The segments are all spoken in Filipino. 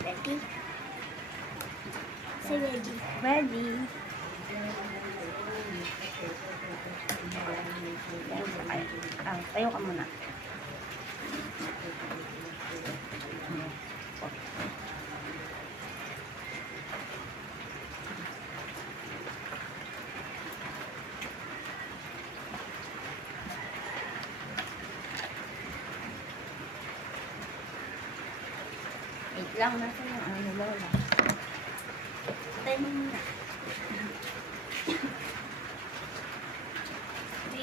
Ready? Say ready. Ready. Tayo ka muna. Wait lang, nasa yung ano lola. Tayo muna.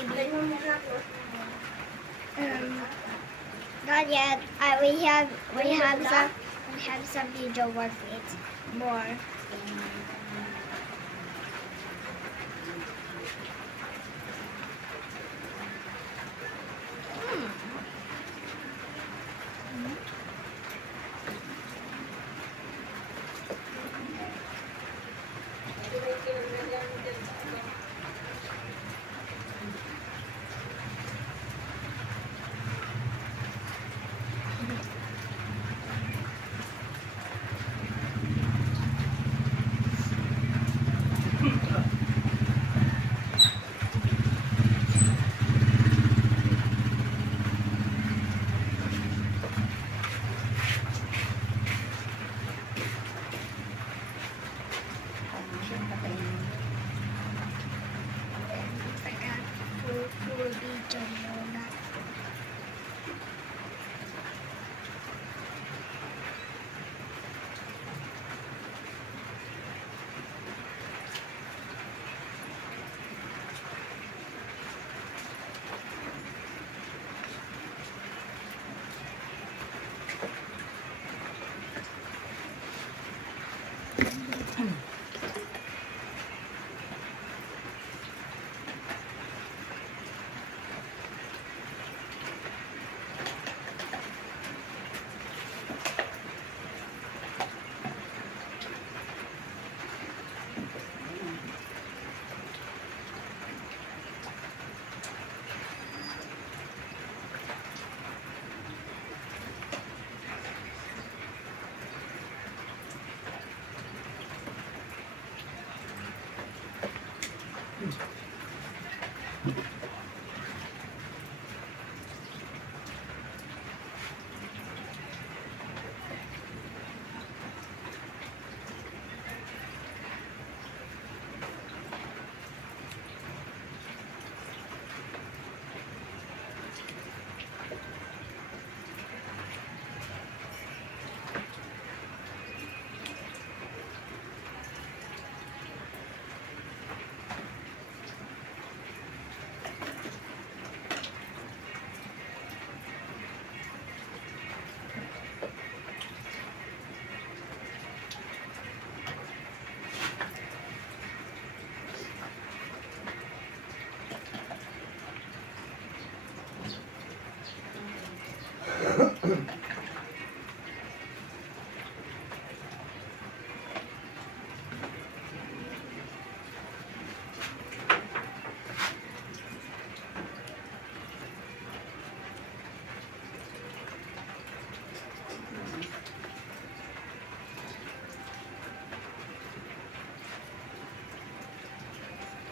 Tayo muna ako. Not yet. We have some video work it more. Full video muna.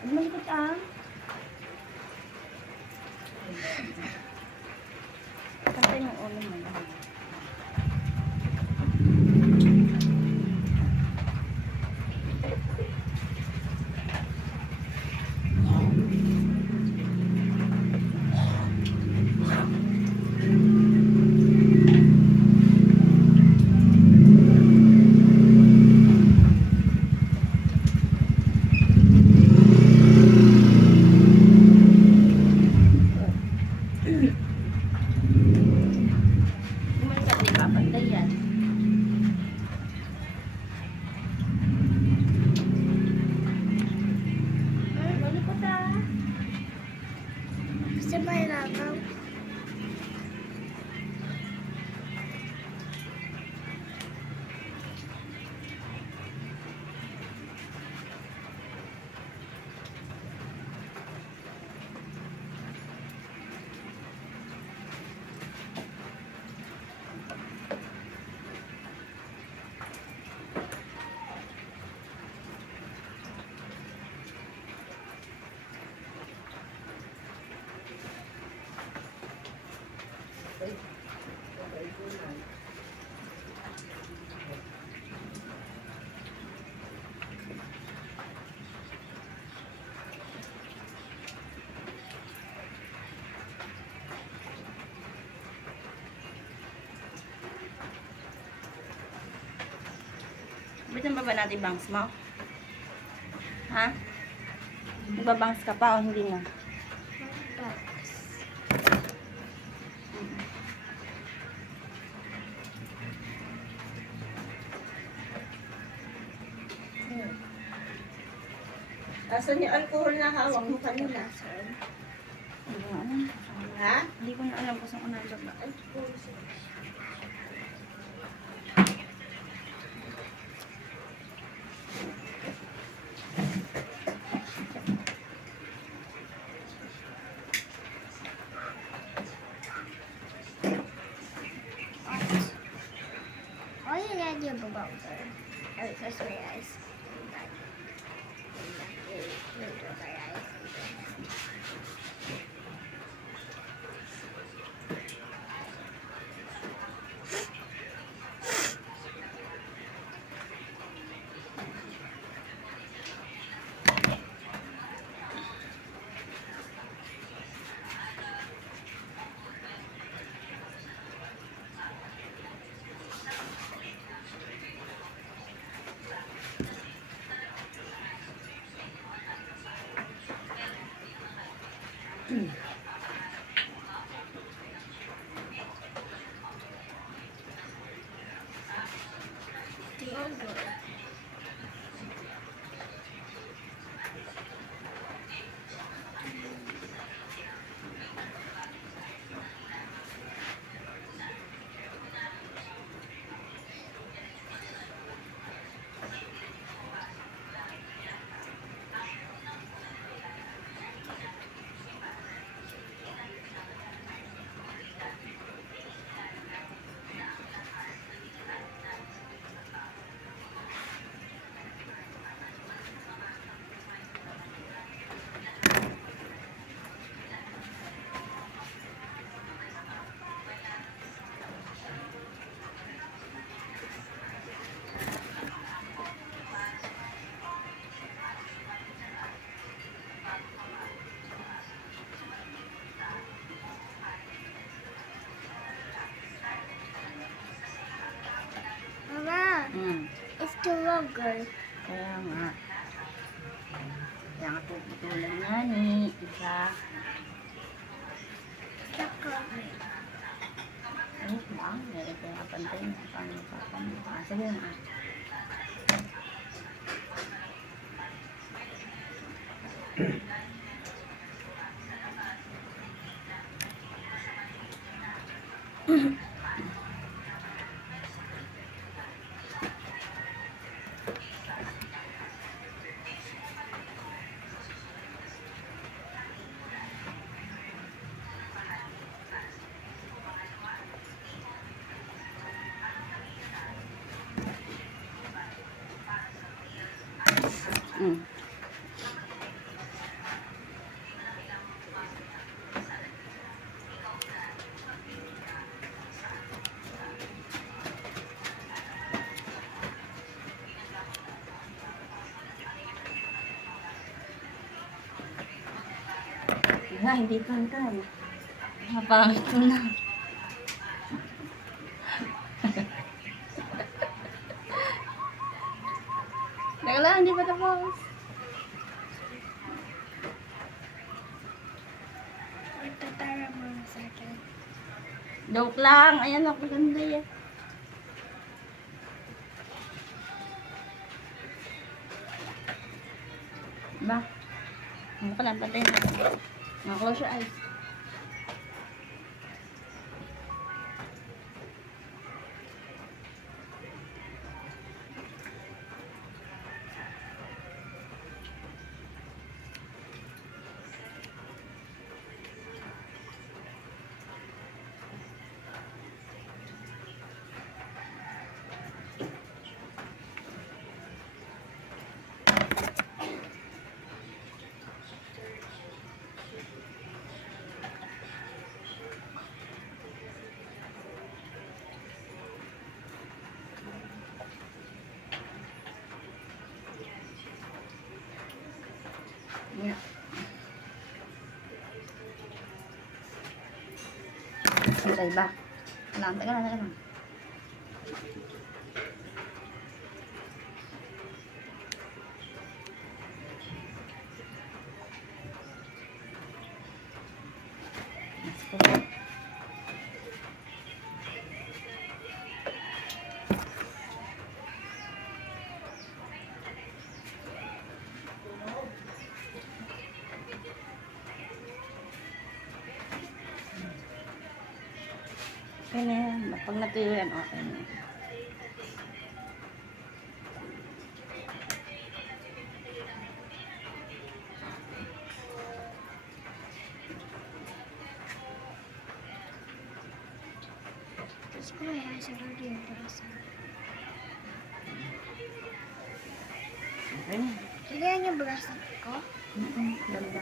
Malikot ah. Kanta yung ulo mo lang. Bitin ba natin bangs mo? Ha? Nagbabangs ka pa o hindi na? Box. Asan yung alcohol na hawak mo kanina? Hindi ko na alam. Ha? Hindi ko na alam kung saan ko nalagay. Oh, you got your bubble. Oh, that's my eyes. Mama, it's too long, girl. Kaya nga. Kaya nga puputulan nga ni isa. Ay, bang. Meron ko nga pantay na. Paano papantay? Sige nga. Wala, hindi pantay. Mapangit ko na. Teka lang, hindi pa tapos. Magtatara mo sa akin. Joke lang. Ayan ako, ganda yan. Ba? Ano ka lang, pantay na. Close your eyes. Yeah. Sa iba. Teka lang. alcohol. Okay na yan. Pag natuyo yan, okay na. Tapos ko kaya siguro yung braso. Okay na. Kailangan yung braso ko. Ganda.